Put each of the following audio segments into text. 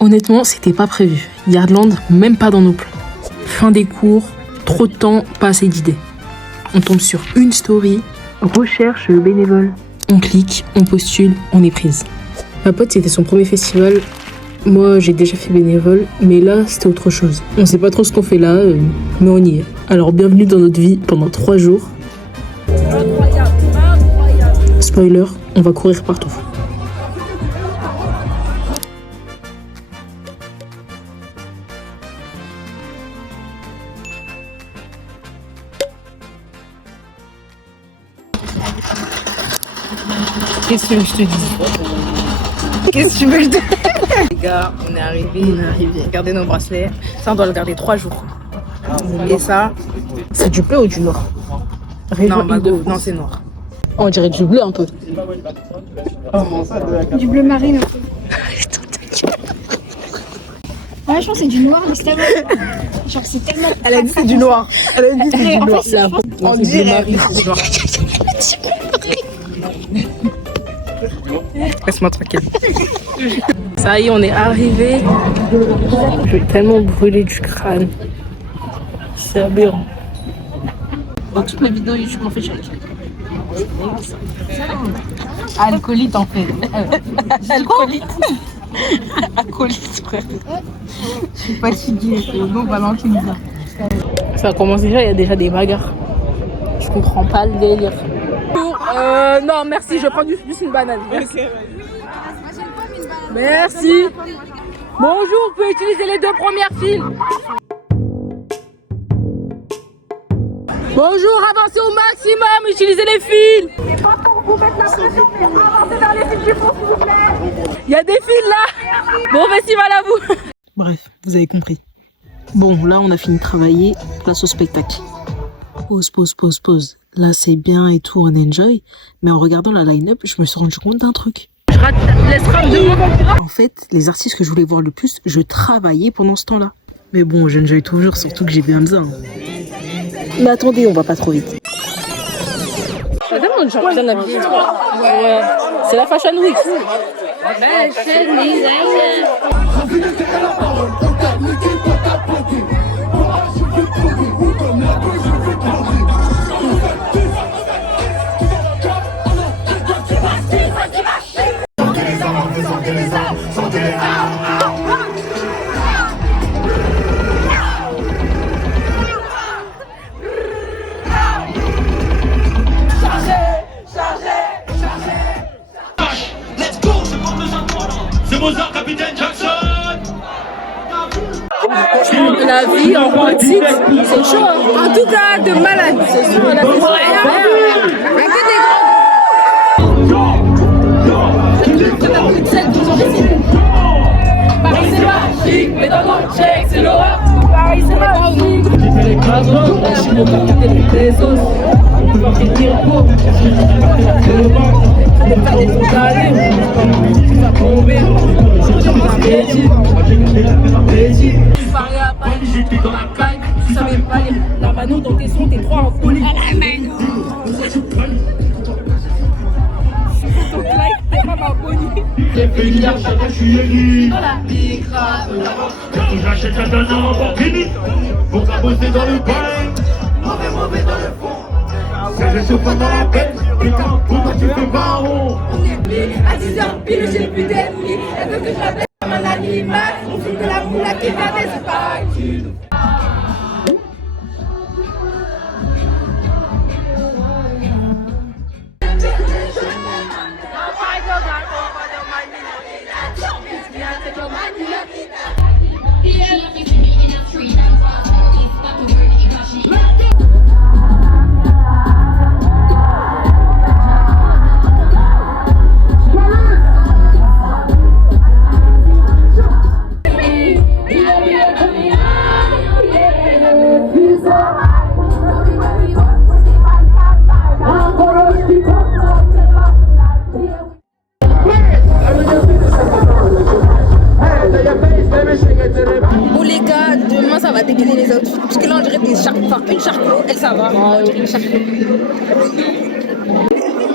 Honnêtement, c'était pas prévu. Yardland, même pas dans nos plans. Fin des cours, trop de temps, pas assez d'idées. On tombe sur une story, recherche bénévole. On clique, on postule, on est prise. Ma pote, c'était son premier festival. Moi, j'ai déjà fait bénévole, mais là, c'était autre chose. On sait pas trop ce qu'on fait là, mais on y est. Alors, bienvenue dans notre vie pendant 3 jours. Spoiler, on va courir partout. Qu'est-ce que je te dis? Qu'est-ce que tu veux que je te dise? Les gars, on est arrivés. Regardez nos bracelets. Ça, on doit le garder 3 jours. Et ça, C'est du bleu ou du noir? non, Mago, non, c'est noir. On dirait du bleu un peu. Du bleu marine un peu. Ouais, je pense que c'est du noir, mais c'est tellement... Genre c'est tellement... Elle a dit c'est du noir. Elle a dit c'est du En noir. fait, c'est On dirait c'est du noir. Laisse-moi tranquille. Ça y est, on est arrivé. Je vais tellement brûler du crâne. C'est aberrant. Dans toutes mes vidéos YouTube, on fait chaque. Alcoolite en fait. Alcoolite. Alcoolite, frère. Je suis fatiguée. Non, Valentine. Ça commence déjà, il y a déjà des bagarres. Je comprends pas le délire. Non, merci, je prends juste une banane. Merci. Merci. Bonjour, on peut utiliser les 2 premières files. Bonjour, avancez au maximum, utilisez les fils. Il y a des fils là. Bon festival à vous. Bref, vous avez compris. Bon, là on a fini de travailler, place au spectacle. Pause. Là c'est bien et tout, on enjoy. Mais en regardant la line-up, je me suis rendu compte d'un truc. Je rate les frappes de mon. En fait, les artistes que je voulais voir le plus, je travaillais pendant ce temps-là. Mais bon, je enjoy toujours, surtout que j'ai bien besoin. Mais attendez, on va pas trop vite. Madame, on est bien habillés. Ouais. C'est la Fashion Week. La vie en pratique, c'est chaud. En tout cas, de malade. C'est sûr, on a fait Paris c'est magique, mais dans notre check c'est l'horreur. Paris c'est magique. J'ai fait les cadres, je suis le capitaine des sauces. On va finir pour le banc. On va faire des trucs d'aller. Tu vas tomber. Je suis pas petit. Tu parlais à Paris, j'étais dans la caille. Tu savais pas la mano dans tes sons, t'es trop en folie. La mano. J'ai fait une carte, je suis élu. Quand j'achète un donne en Lamborghini. Faut pas bosser dans le pain. Mauvais dans le fond. C'est je souffre dans la peine. Pourquoi tu fais pas rond? À 10h pile, j'ai plus d'ennemis. Elle veut que je l'appelle comme un animal. On fout de la moula qui va d'Espagne. Bon les gars, demain ça va dégainer les autres. Parce que là on dirait des une charcot, elle ça va. Une charcot.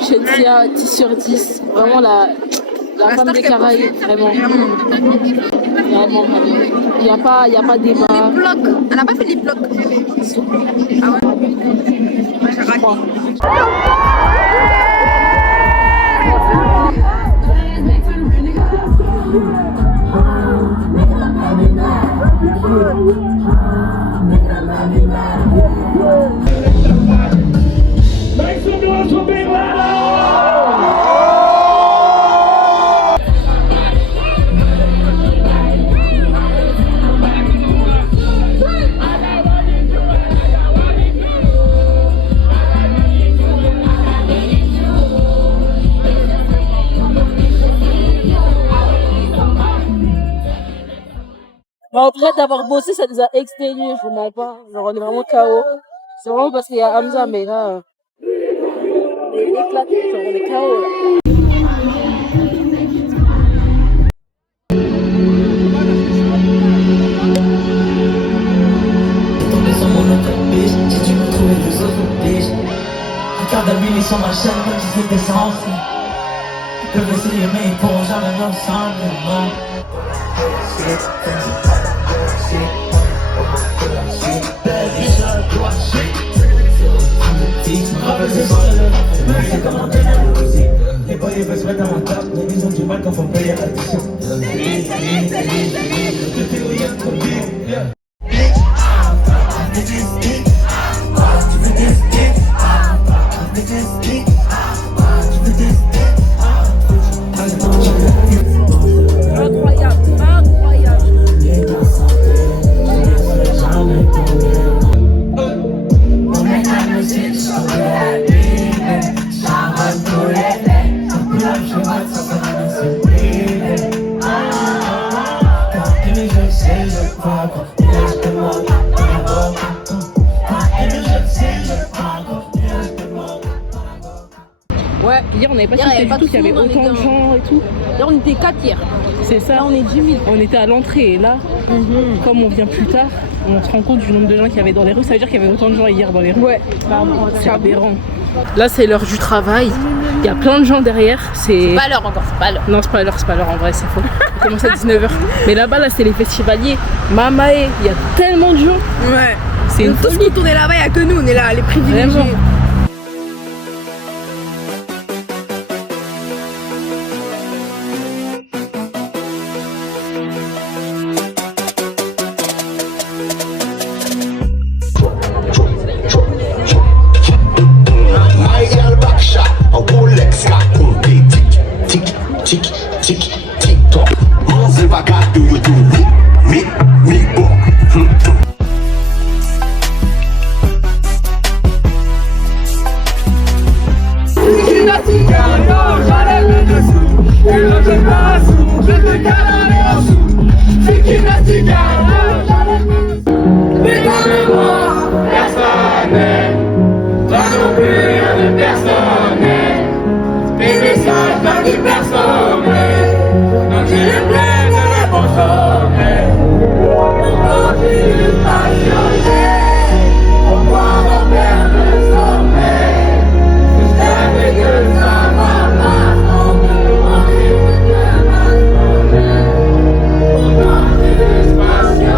Chetia, 10 sur 10. Vraiment la femme des Caraïbes, vraiment. vraiment. Il n'y a pas débat. Les blocs. On n'a pas fait les blocs. Ah ouais. Moi, j'ai raté. Make some noise for Big Lala! En vrai, d'avoir bossé, ça nous a exténués, je ne pas. Genre, on est vraiment KO. C'est vraiment parce qu'il y a Hamza, mais là, on est éclaté, genre, on est KO là. Si tu veux trouver des autres biches, regarde Billy sur ma chaîne, même si c'est des sens. Ils peuvent essayer, mais ils pourront jamais nous ensemble, non. Les boys ils veulent se mettre à mon table, mais ils ont du mal quand faut payer l'addition. Ouais, hier on n'avait pas cité du tout qu'il y avait autant de gens et tout. Là, on était 4 hier. C'est ça. Là, on est 10 000. On était à l'entrée et là, comme on vient plus tard, on se rend compte du nombre de gens qu'il y avait dans les rues. Ça veut dire qu'il y avait autant de gens hier dans les rues. Ouais. C'est aberrant. Là, c'est l'heure du travail. Il y a plein de gens derrière. C'est Pas l'heure encore, c'est pas l'heure. Non, c'est pas l'heure en vrai, c'est faux. On commence à 19h. Mais là-bas, là, c'est les festivaliers. Mamae, il y a tellement de gens. Ouais. C'est une Tout ce qui tournait là-bas, il n'y a que nous, on est là, les privilégiés. Vraiment. Espacio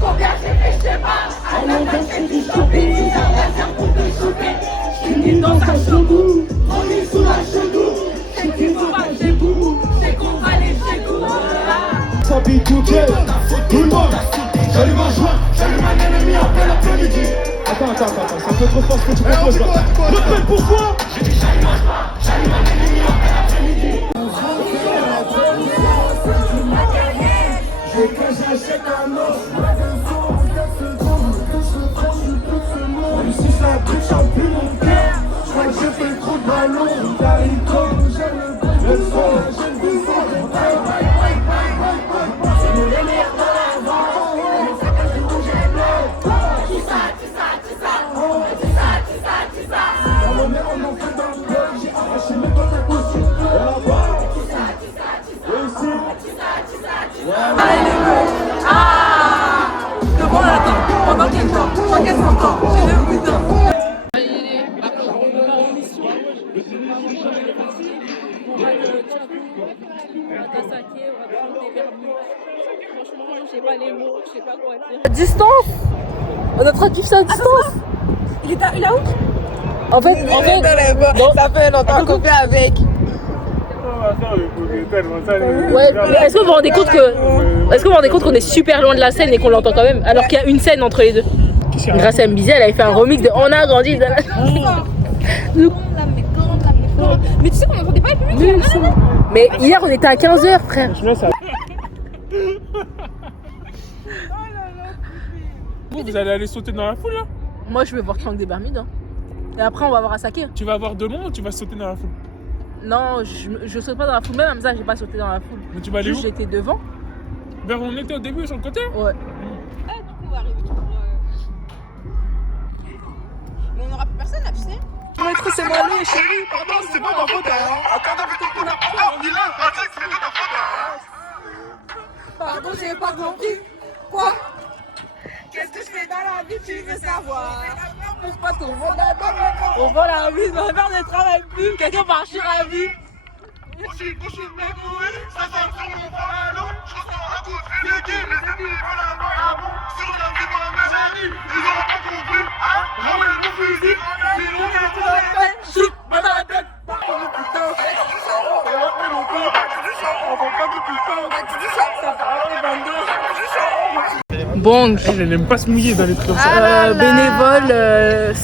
Combien j'ai fait, je sais pas. À la base, c'est du shopping. Si ça va faire pour te choper. Je finis dans un chevaux. On est sous la chevaux. C'est qu'il faut pas chez vous. C'est qu'on va aller chez vous. Ça pique tout le monde. J'allume un joint, j'allume un ennemi en plein après-midi. Attends, c'est un peu trop fort ce que tu proposes là. Répète pourquoi. J'ai dit j'allume un joint, j'allume un ennemi en plein après-midi. J'ai que j'achète un os. Même si ça touche en plus mon cœur, je crois que je fais trop de ballons. T'arrives comme j'aime le son, j'aime le son. C'est nous les meilleurs dans l'avant. Mais ça cache du rouge et bleu. Tout ça. Dans le mer on en fait dans le bloc. J'ai arraché mes potes à costume. Et là-bas. Et ici. Devant la tente, pendant quel temps, pendant quel temps, j'ai le bouton. Distance. On a traduit ça à distance. Il est où? En fait, non. Ça fait longtemps qu'on fait avec. Ouais, mais est-ce que vous vous rendez compte qu'on est super loin de la scène et qu'on l'entend quand même, alors qu'il y a une scène entre les deux. Grâce à Mbizzy, elle avait fait un remix de On a grandi dans la... Mais tu sais qu'on n'entendait pas le public. Mais hier on était à 15h frère. Vous allez aller sauter dans la foule là? Moi je vais voir Triangle des Bermudes hein. Et après on va voir Asake. Tu vas avoir deux mondes ou tu vas sauter dans la foule? Non, je saute pas dans la foule, même ça j'ai pas sauté dans la foule. Mais tu vas aller où? J'étais devant. Vers où on était au début sur le côté? Ouais. Ah, du coup, on va arriver toujours. Mais on n'aura plus personne là, tu sais. Maître, c'est moi le chéri. Pardon, c'est pas ma faute, hein. Attends, mais tout le monde on est là, c'est de ta faute. Pardon, j'ai pas compris. Quoi? Qu'est-ce que je fais dans la vie, tu veux savoir? Pourquoi ton monde on vend la vie, ma mère ne travaille plus. Quelqu'un va arracher la vie. Couché, même oui, ça sent sur mon pantalon. Je ressens un coup de fliqué, mes ennemis veulent avoir un bon. Sur la vie, moi-même j'arrive, ils ont pas compris. Hein? Ramène mon fusil, sinon on est tout à fait. Shoot, mal à la tête. Pas comme le putain. Et après mon corps, on vend pas de putain. Ça part les bandeaux. Bon, Elle n'aime pas se mouiller dans les trucs comme ça. bénévole,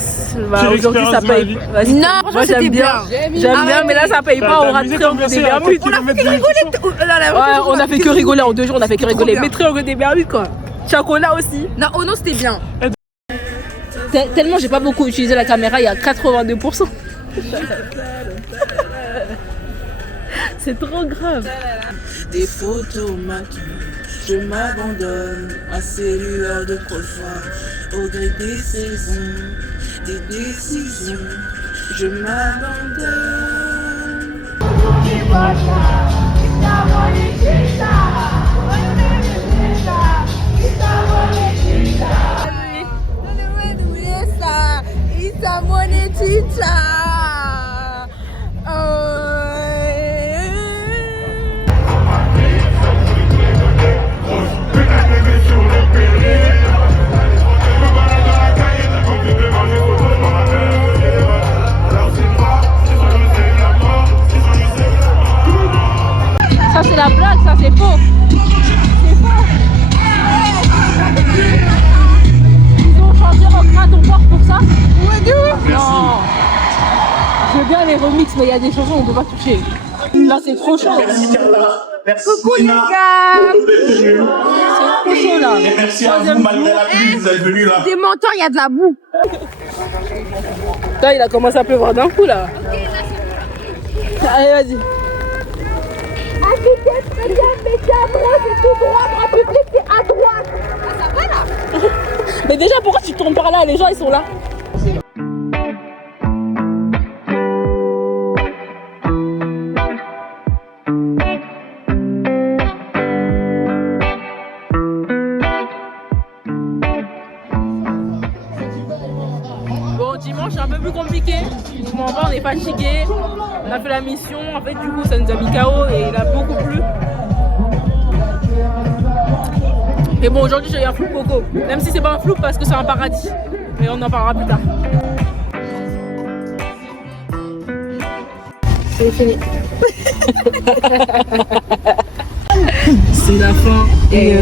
aujourd'hui ça paye. Non, moi j'aime bien. J'aime bien, mais là ça paye pas, on rate Triangle des Bermudes. On a fait que rigoler en 2 jours, on a fait que rigoler. Mais Triangle des Bermudes quoi. Chocolat aussi. Non, oh non, c'était bien. Tellement j'ai pas beaucoup utilisé la caméra, il y a 82%. C'est trop grave. Des photos maquillées, je m'abandonne à ces lueurs de profond. Au gré des saisons, des décisions, je m'abandonne. Ça c'est la blague, ça c'est faux. C'est faux. Ils ont changé Rockra ton corps pour ça? Ouais, de ouf. Non. Je veux bien les remix, mais il y a des chansons on peut pas toucher. Là c'est trop chaud. Merci Carla, merci Coucou les Nina. gars. C'est trop chaud là. Et merci à vous, malgré la pluie, vous êtes venus là. Des menteurs, il y a de la boue. Là il a commencé à pleuvoir d'un coup là. Allez vas-y. Mais déjà pourquoi tu tournes par là? Les gens ils sont là. Bon dimanche c'est un peu plus compliqué. On va est fatigué. On a fait la mission, en fait du coup ça nous a mis KO et il a beaucoup plu. Mais bon, aujourd'hui j'ai eu un flou coco, même si c'est pas un flou parce que c'est un paradis. Mais on en parlera plus tard. C'est fini. C'est la fin et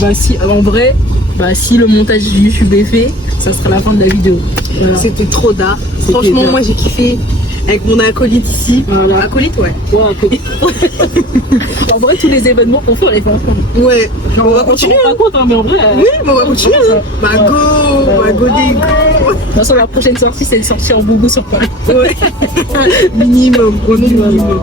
bah si en vrai bah si le montage YouTube est fait, ça sera la fin de la vidéo. Voilà. C'était trop d'art. Franchement, moi j'ai kiffé avec mon acolyte ici. Voilà. Acolyte, ouais. Ouais, acolyte. En vrai, tous les événements qu'on fait, on les fait ensemble. Ouais, genre, on va continuer. On raconte, hein, mais en vrai. Oui, mais on va continuer. Bah go des go. De toute façon, la prochaine sortie, c'est une sortie en boubou sur Paris. Ouais. Minimum, au minimum.